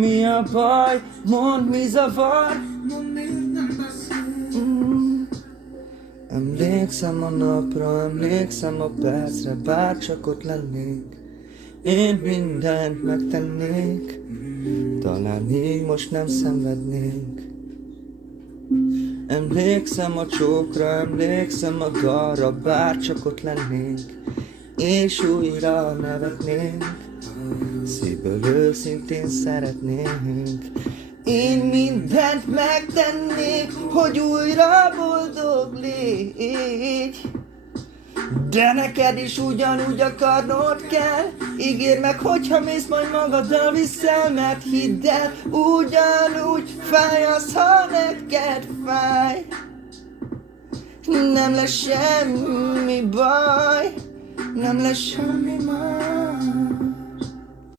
Mi a baj? Mondd, mi zavar? Emlékszem a napra, emlékszem a percre, bárcsak ott lennék. Én mindent megtennék, talán így most nem szenvednék. Emlékszem a csókra, emlékszem a dalra, bárcsak ott lennénk, és újra nevetnénk. Szívből őszintén szeretnénk. Én mindent megtennék, hogy újra boldog légy. De neked is ugyanúgy akarnod kell. Ígérd meg, hogyha mész, majd magaddal viszel, mert hidd el, ugyanúgy fáj az, ha neked fáj. Nem lesz semmi baj, nem lesz semmi baj.